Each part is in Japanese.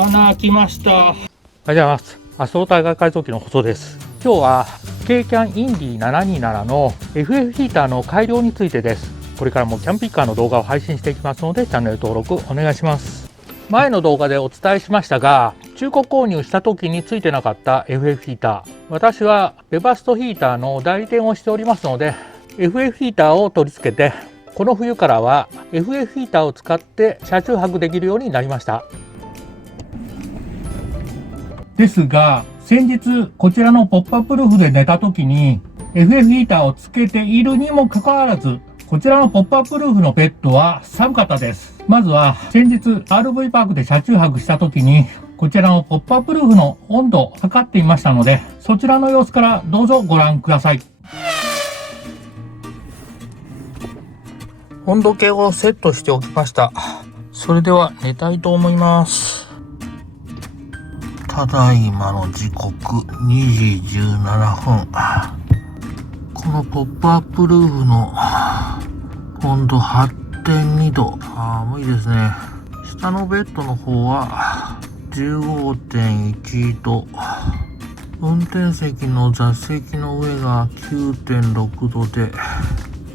穴開きました。おはようございます。麻生体外改造機の細です。今日は軽キャンインディ727の FF ヒーターの改良についてです。これからもキャンピッカーの動画を配信していきますので、チャンネル登録お願いします。前の動画でお伝えしましたが、中古購入した時についてなかった FF ヒーター、私はベバストヒーターの代理店をしておりますので、 FF ヒーターを取り付けて、この冬からは FF ヒーターを使って車中泊できるようになりました。ですが、先日こちらのポップアップルーフで寝た時に FF ヒーターをつけているにもかかわらず、こちらのポップアップルーフのベッドは寒かったです。まずは先日 RV パークで車中泊した時に、こちらのポップアップルーフの温度を測っていましたので、そちらの様子からどうぞご覧ください。温度計をセットしておきました。それでは寝たいと思います。ただいまの時刻2時17分。このポップアップルーフの温度 8.2 度。寒いですね。下のベッドの方は 15.1 度。運転席の座席の上が 9.6 度で、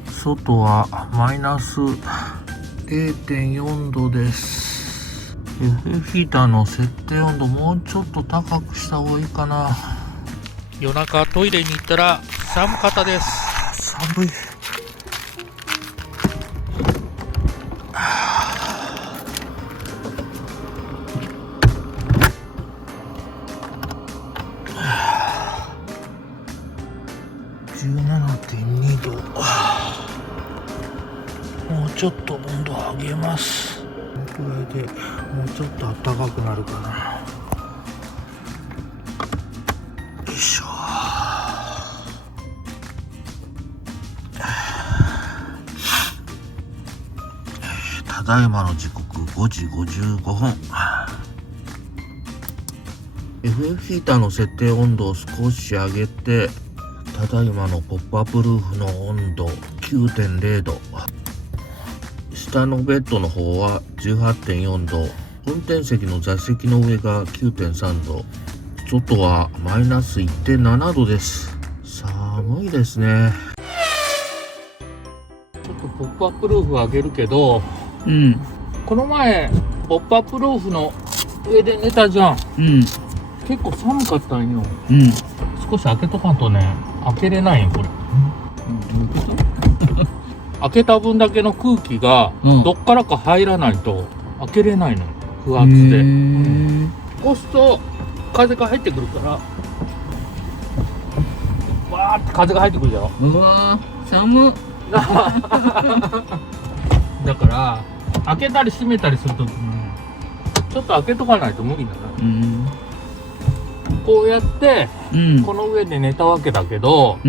外はマイナス 0.4 度です。FF ヒーターの設定温度もうちょっと高くした方がいいかな。夜中トイレに行ったら寒かったです。寒い。17.2 度。もうちょっと温度上げます。これでもうちょっと暖かくなるかな。よいしょ。ただいまの時刻5時55分。FF ヒーターの設定温度を少し上げて、ただいまのポップアップルーフの温度 9.0 度。下のベッドの方は 18.4 度。運転席の座席の上が 9.3 度。外はマイナス 1.7 度です。寒いですね。ちょっとポップアップルーフ上げるけど、この前ポップアップルーフの上で寝たじゃん。結構寒かったんよ。少し開けとかんとね、開けれないよこれ。開けた分だけの空気がどっからか入らないと開けれないのよ。不圧で。こうすると風が入ってくるから、わーって風が入ってくるじゃん。うわー、寒っ。だから開けたり閉めたりするときにちょっと開けとかないと無理だな。こうやって、この上で寝たわけだけど、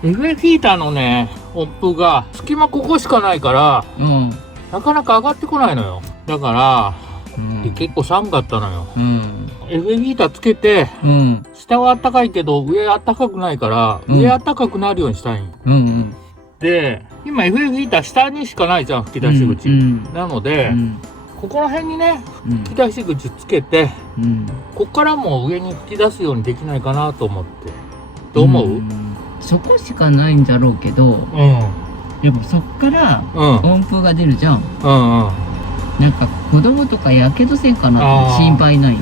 FF ヒーターのね、温風が隙間ここしかないから、なかなか上がってこないのよ。だから、結構寒かったのよ。FF ヒーターつけて、下は暖かいけど上暖かくないから、上暖かくなるようにしたいんよ。で、今 FF ヒーター下にしかないじゃん、吹き出し口。なので、ここら辺にね、吹き出し口つけて、こっからも上に吹き出すようにできないかなと思って。どう思う？そこしかないんだろうけど、でもそっから温風が出るじゃん。なんか子供とかやけどせんかなって心配ない。こ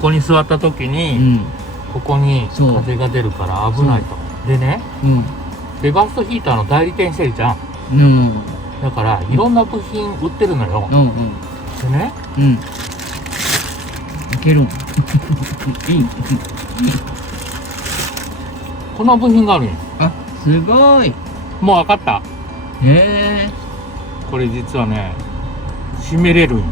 こに座った時に、ここに風が出るから危ないと。でね、ベバストヒーターの代理店してるじゃん。だからいろんな部品売ってるのよ。でね、開けるん。この部品があるんよ。あ、すごい。もう分かった？これ実はね、閉めれるんよ。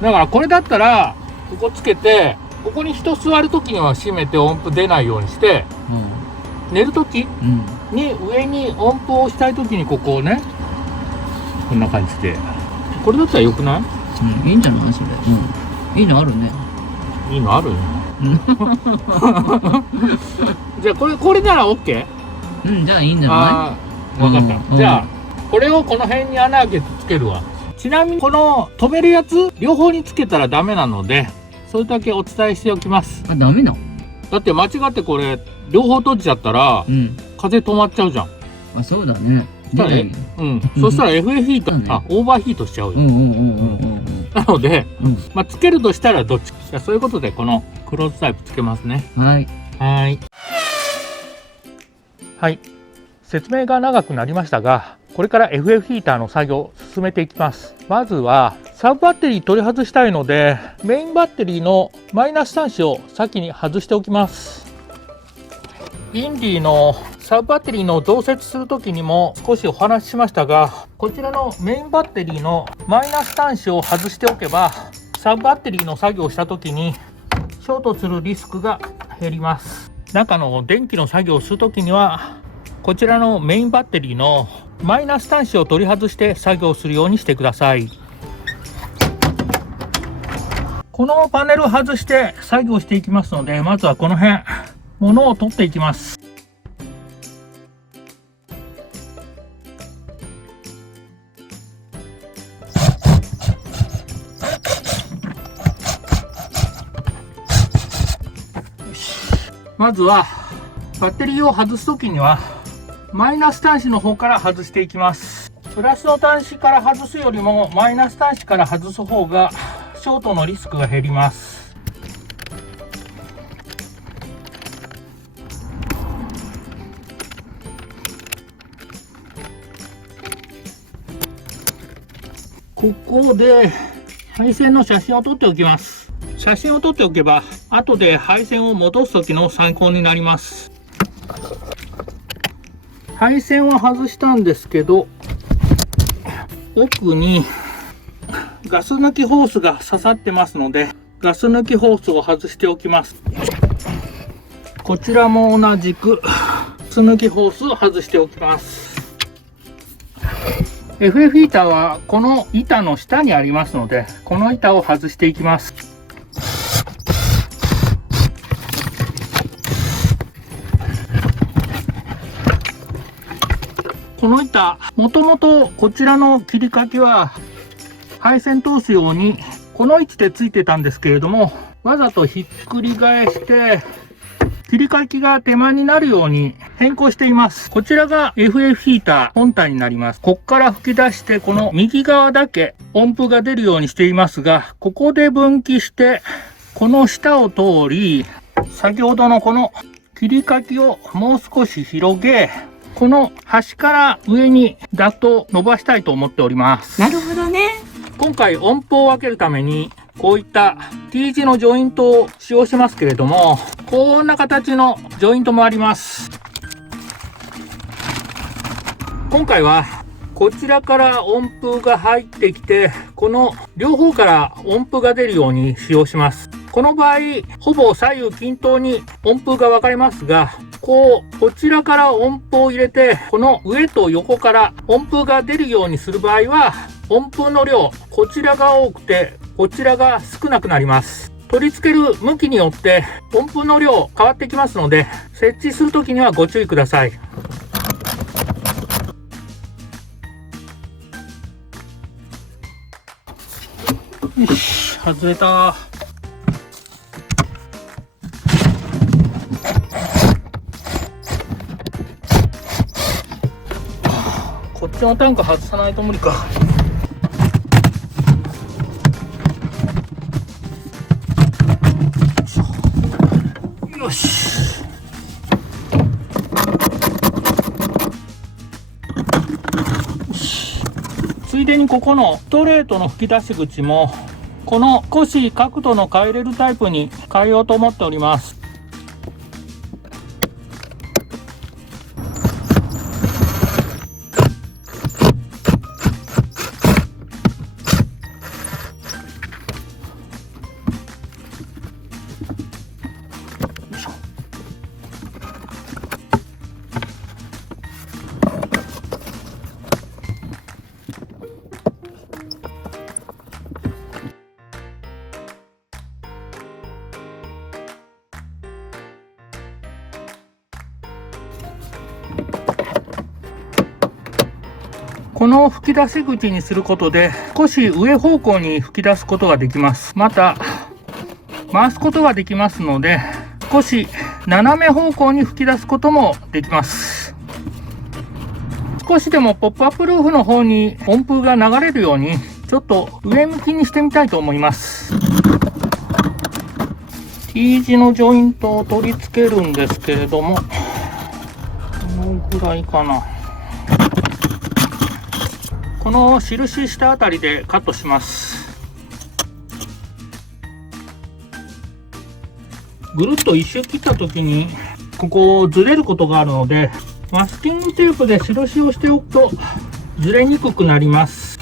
だからこれだったらここつけて、ここに人座る時には閉めて音符出ないようにして、寝る時に上に音符を押したい時にここをね、こんな感じで。これだったらよくない？いいんじゃないそれ。いいのあるね。いいのあるよ。じゃあこれなら OK？ じゃあいいんじゃない？分かった。じゃあこれをこの辺に穴開けてつけるわ。ちなみにこの止めるやつ両方につけたらダメなので、それだけお伝えしておきます。あ、ダメなの？だって間違ってこれ両方閉じちゃったら、風止まっちゃうじゃん。あ、そうだね。そしたら FA ヒート、オーバーヒートしちゃうよ。なので、つけるとしたらどっちか。そういうことでこのクローズタイプつけますね。はい。説明が長くなりましたが、これから FF ヒーターの作業を進めていきます。まずはサブバッテリー取り外したいので、メインバッテリーのマイナス端子を先に外しておきます。インディのサブバッテリーの増設する時にも少しお話ししましたが、こちらのメインバッテリーのマイナス端子を外しておけば、サブバッテリーの作業をした時にショートするリスクが減ります。中の電気の作業をする時には、こちらのメインバッテリーのマイナス端子を取り外して作業するようにしてください。このパネルを外して作業していきますので、まずはこの辺物を取っていきます。まずはバッテリーを外すときにはマイナス端子の方から外していきます。プラスの端子から外すよりもマイナス端子から外す方がショートのリスクが減ります。ここで配線の写真を撮っておきます。写真を撮っておけば後で配線を戻す時の参考になります。配線は外したんですけど、奥にガス抜きホースが刺さってますので、ガス抜きホースを外しておきます。こちらも同じくガス抜きホースを外しておきます。FF ヒーターはこの板の下にありますので、この板を外していきます。この板、もともとこちらの切り欠きは配線通すようにこの位置でついてたんですけれども、わざとひっくり返して切り欠きが手前になるように変更しています。こちらが FF ヒーター本体になります。こっから吹き出してこの右側だけ音符が出るようにしていますが、ここで分岐してこの下を通り、先ほどのこの切り欠きをもう少し広げ、この端から上にダクトを伸ばしたいと思っております。なるほどね。今回音符を分けるためにこういった T 字のジョイントを使用しますけれども、こんな形のジョイントもあります。今回はこちらから音符が入ってきて、この両方から音符が出るように使用します。この場合ほぼ左右均等に音符が分かれますが、こちらから音符を入れて、この上と横から音符が出るようにする場合は、音符の量こちらが多くてこちらが少なくなります。取り付ける向きによって音符の量変わってきますので、設置するときにはご注意ください。よし、外れた。こっちのタンク外さないと無理か。よし。ついでにここのストレートの吹き出し口もこの少し角度の変えれるタイプに変えようと思っております。この吹き出し口にすることで少し上方向に吹き出すことができます。また回すことができますので、少し斜め方向に吹き出すこともできます。少しでもポップアップルーフの方に温風が流れるようにちょっと上向きにしてみたいと思います。 T 字のジョイントを取り付けるんですけれども、このぐらいかな。この印下あたりでカットします。ぐるっと一周切った時にここずれることがあるので、マスキングテープで印をしておくとずれにくくなります。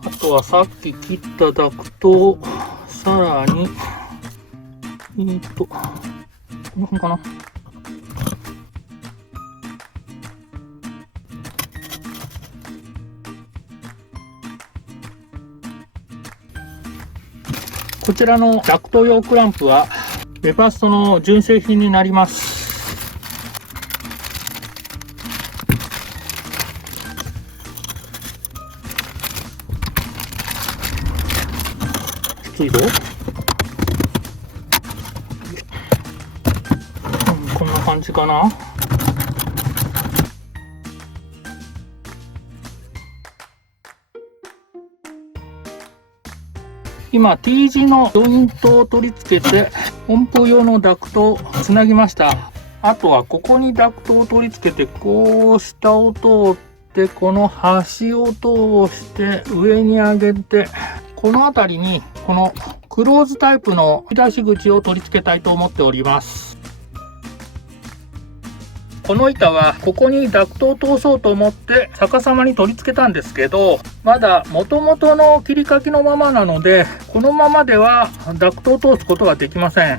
あとはさっき切ったダクトをさらにこの辺かな。こちらのダクト用クランプはベパストの純正品になります。きついぞ。こんな感じかな。今 T 字のジョイントを取り付けて温風用のダクトをつなぎました。あとはここにダクトを取り付けて、こう下を通ってこの端を通して上に上げて、この辺りにこのクローズタイプの吹き出し口を取り付けたいと思っております。この板はここにダクトを通そうと思って逆さまに取り付けたんですけど、まだ元々の切り欠きのままなので、このままではダクトを通すことができません。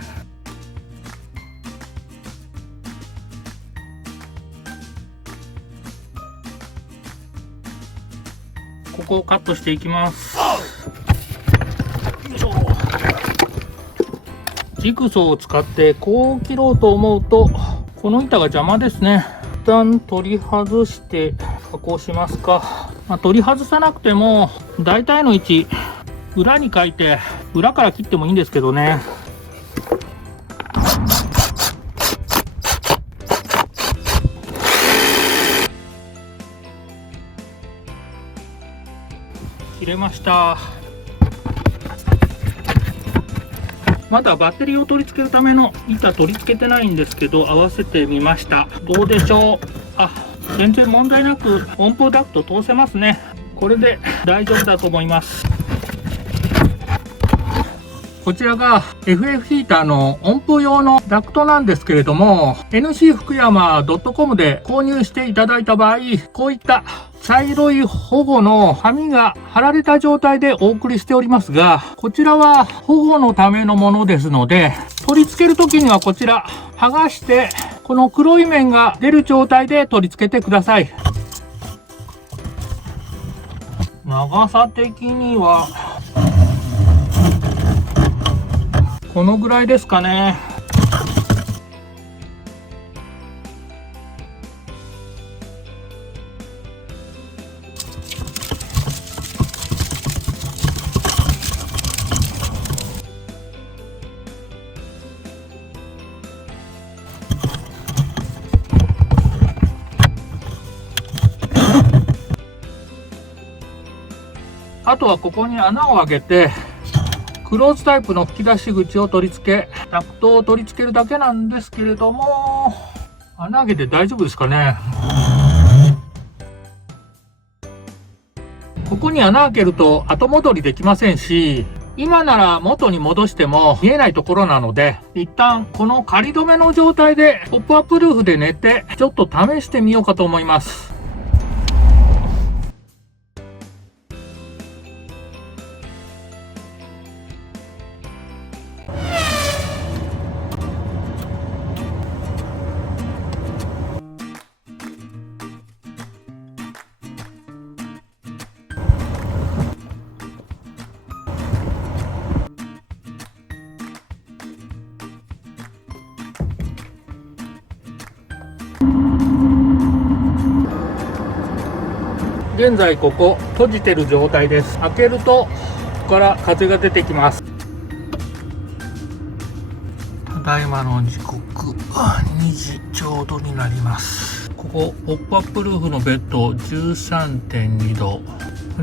ここをカットしていきます。よいしょ。ジグソーを使ってこう切ろうと思うとこの板が邪魔ですね。一旦取り外して加工しますか。取り外さなくても大体の位置裏に書いて裏から切ってもいいんですけどね。切れました。まだバッテリーを取り付けるための板取り付けてないんですけど、合わせてみました。どうでしょう。全然問題なく温風ダクト通せますね。これで大丈夫だと思います。こちらが FF ヒーターの温風用のダクトなんですけれども、 NC 福山 .com で購入していただいた場合、こういった茶色い保護の紙が貼られた状態でお送りしておりますが、こちらは保護のためのものですので、取り付ける時にはこちら剥がしてこの黒い面が出る状態で取り付けてください。長さ的にはこのぐらいですかね。あとはここに穴を開けてクローズタイプの吹き出し口を取り付け、ダクトを取り付けるだけなんですけれども、穴開けて大丈夫ですかね。ここに穴開けると後戻りできませんし、今なら元に戻しても見えないところなので、一旦この仮止めの状態でポップアップルーフで寝てちょっと試してみようかと思います。現在ここ閉じてる状態です。開けるとここから風が出てきます。ただいまの時刻2時ちょうどになります。ここポップアップルーフのベッド 13.2 度、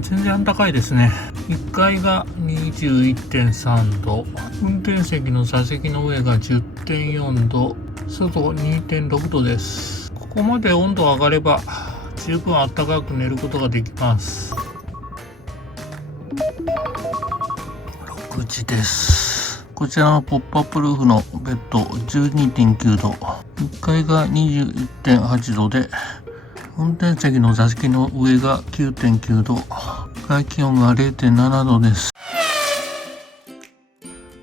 全然暖かいですね。1階が 21.3 度、運転席の座席の上が 10.4 度、外 2.6 度です。ここまで温度上がれば十分暖かく寝ることができます。6時です。こちらのポップアップルーフのベッド 12.9 度、1階が 21.8 度で、運転席の座席の上が 9.9 度、外気温が 0.7 度です。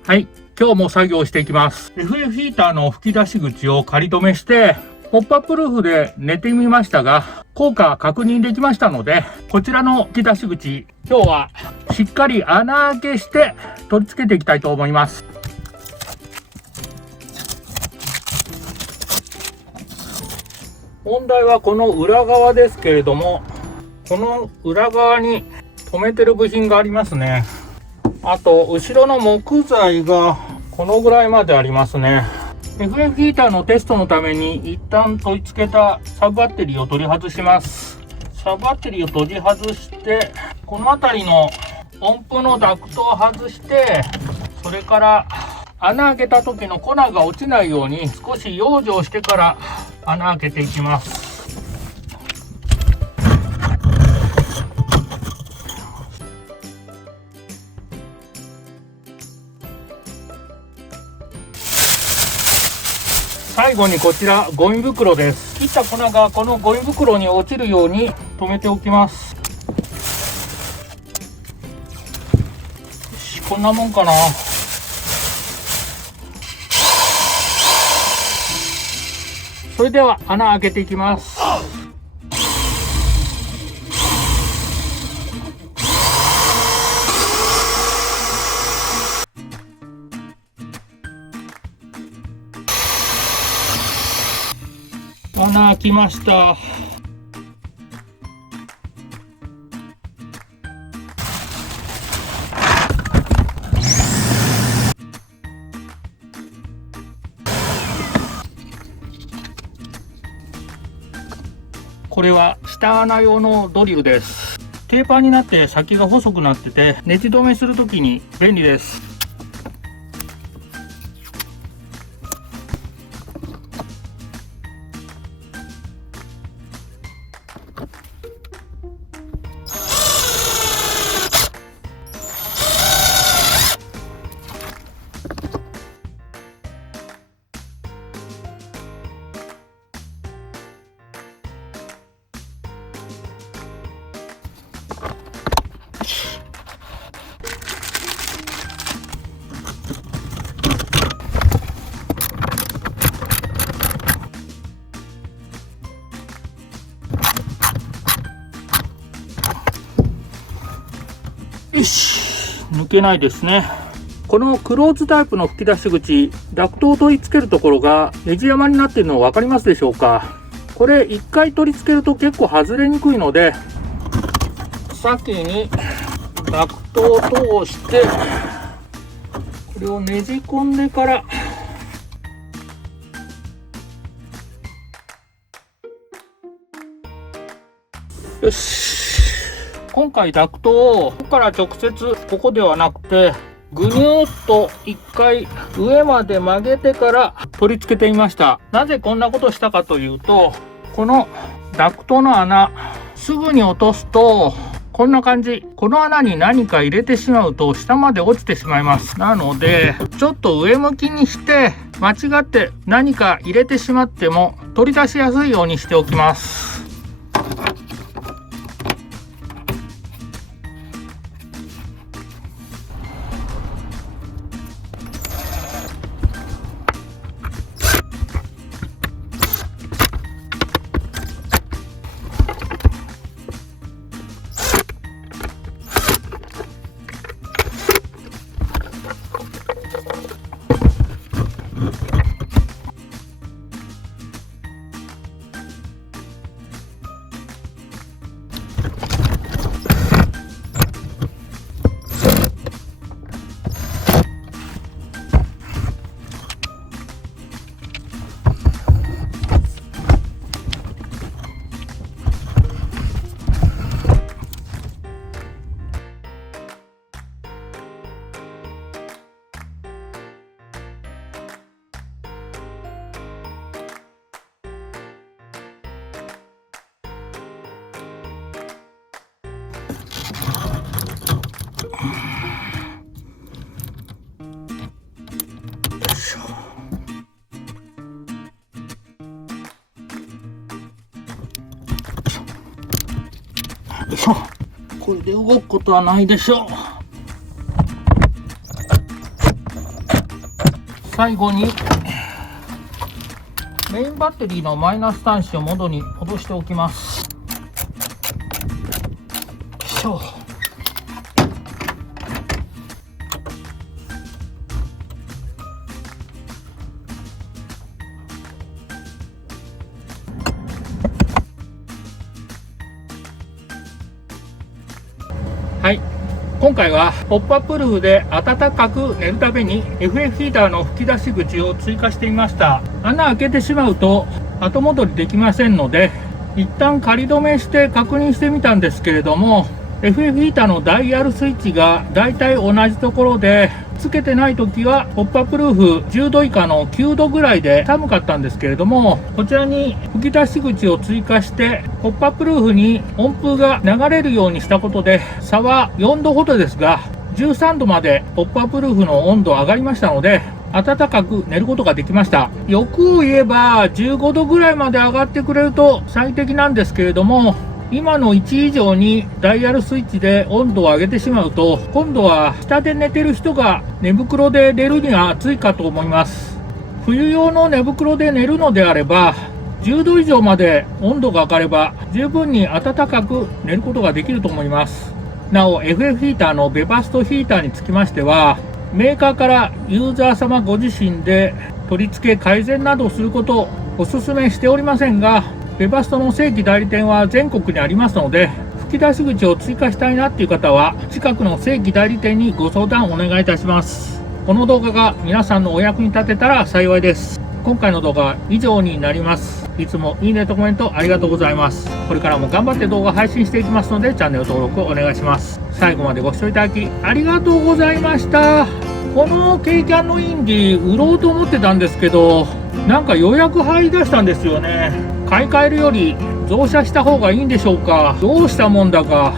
はい、今日も作業していきます。FF ヒーターの吹き出し口を仮止めしてポップアップルーフで寝てみましたが、効果確認できましたので、こちらの吹き出し口、今日はしっかり穴開けして取り付けていきたいと思います。問題はこの裏側ですけれども、この裏側に留めてる部品がありますね。あと後ろの木材がこのぐらいまでありますね。FF ヒーターのテストのために一旦取り付けたサブバッテリーを取り外します。サブバッテリーを取り外して、この辺りの音符のダクトを外して、それから穴開けた時の粉が落ちないように少し養生してから穴開けていきます。最後にこちらゴミ袋です。切った粉がこのゴミ袋に落ちるように留めておきます。よし、こんなもんかな。それでは穴開けていきます。穴開きました。これは下穴用のドリルです。テーパーになって先が細くなってて、ネジ止めするときに便利です。よし、抜けないですね。このクローズタイプの吹き出し口、ダクトを取り付けるところがネジ山になっているの分かりますでしょうか。これ1回取り付けると結構外れにくいので、先にダクトを通してこれをねじ込んでから、よし、今回ダクトをここから直接ここではなくてぐにゅーっと一回上まで曲げてから取り付けてみました。なぜこんなことしたかというと、このダクトの穴すぐに落とすとこんな感じ。この穴に何か入れてしまうと下まで落ちてしまいます。なのでちょっと上向きにして間違って何か入れてしまっても取り出しやすいようにしておきます。これで動くことはないでしょう。最後にメインバッテリーのマイナス端子を元に戻しておきます。よいしょ。はい、今回はポップアップルーフで暖かく寝るために FF ヒーターの吹き出し口を追加してみました。穴開けてしまうと後戻りできませんので、一旦仮止めして確認してみたんですけれども、 FF ヒーターのダイヤルスイッチがだいたい同じところで、つけてない時はポップアップルーフ10度以下の9度ぐらいで寒かったんですけれども、こちらに吹き出し口を追加してポップアップルーフに温風が流れるようにしたことで、差は4度ほどですが13度までポップアップルーフの温度上がりましたので、暖かく寝ることができました。欲を言えば15度ぐらいまで上がってくれると最適なんですけれども、今の1以上にダイヤルスイッチで温度を上げてしまうと、今度は下で寝てる人が寝袋で寝るには暑いかと思います。冬用の寝袋で寝るのであれば10度以上まで温度が上がれば十分に暖かく寝ることができると思います。なお FF ヒーターのベバストヒーターにつきましては、メーカーからユーザー様ご自身で取り付け改善などをすることをお勧めしておりませんが、ベバストの正規代理店は全国にありますので、吹き出し口を追加したいなっていう方は近くの正規代理店にご相談お願いいたします。この動画が皆さんのお役に立てたら幸いです。今回の動画は以上になります。いつもいいねとコメントありがとうございます。これからも頑張って動画配信していきますので、チャンネル登録をお願いします。最後までご視聴いただきありがとうございました。このケイキャンのインディ売ろうと思ってたんですけど、なんか予約入り出したんですよね。買い替えるより増車した方がいいんでしょうか。どうしたもんだか。